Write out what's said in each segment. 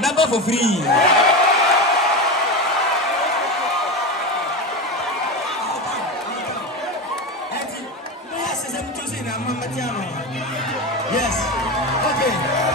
Number for free. Yes. Okay.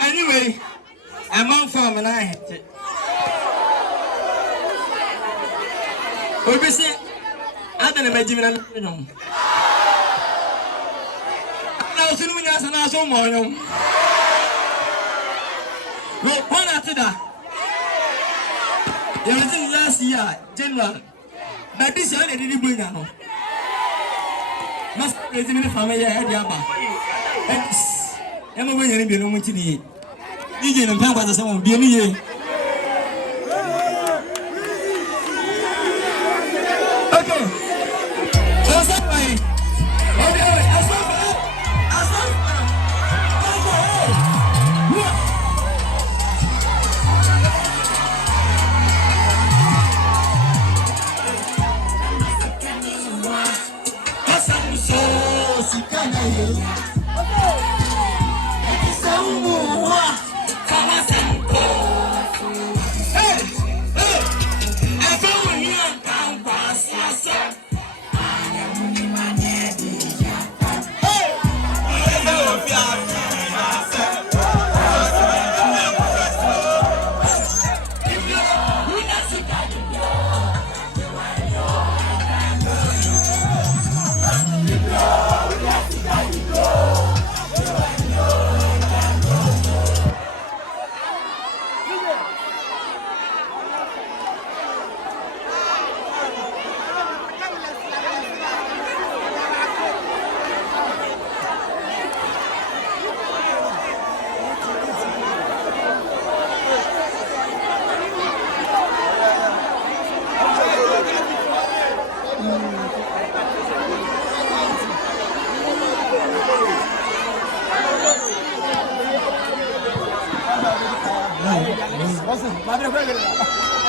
Anyway, I'm on farm and I hit it. What we say? I don't imagine I'm now. Soon we are not so more. Well, one after that. There was in last year, General. But this year, they didn't bring out. Must be in the family. I had Yaba. I'm away and be no one to the DJ and Pampa, someone be me. Okay. What's that way?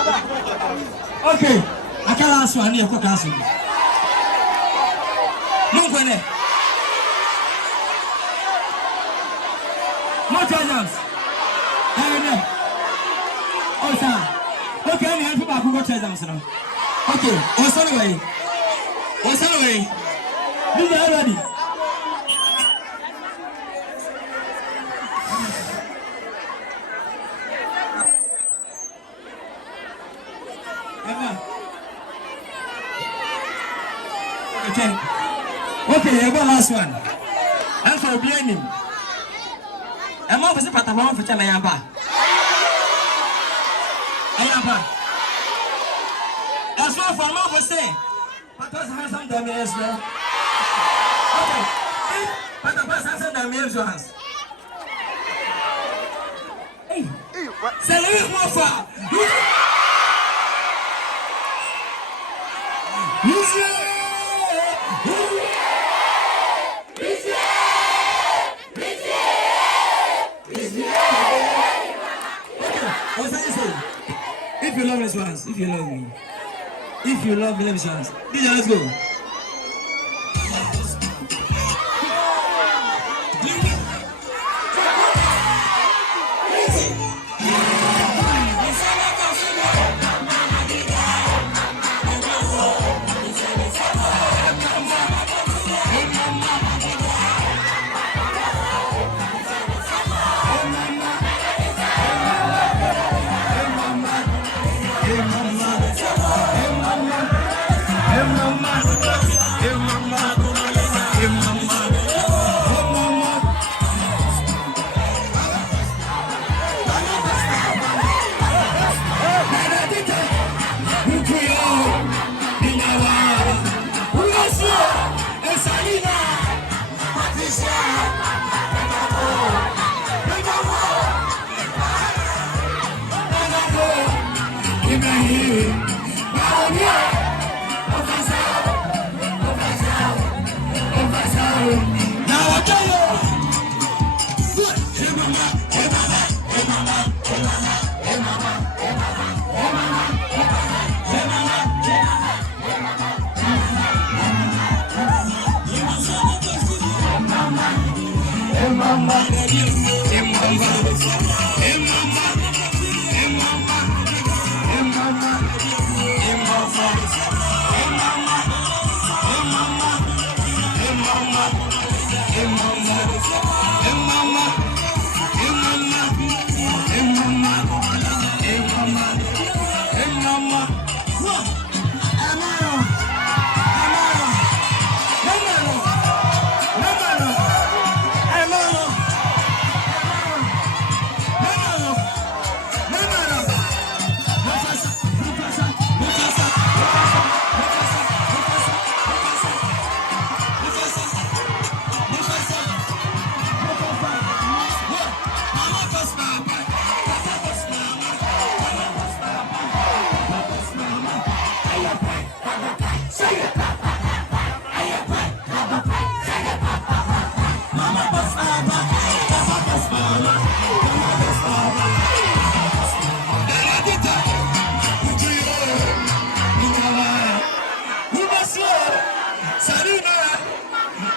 Okay, okay, I can't ask you. I need a quick answer. No, no treasures. Oh, sir. Okay, I have to go treasures now. Okay, what's anyway? What's anyway? These are ready. Okay, I got last one. I'm for blaming. I'm over the Patagon for Chamayamba. Ayamba. That's what for Mama say. But was handsome damage. Okay. But the bus has a damage. Hey, say it more far. If you love me once, if you love me, if you love me, let me once. DJ, let's go.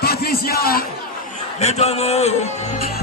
Patricia, let go.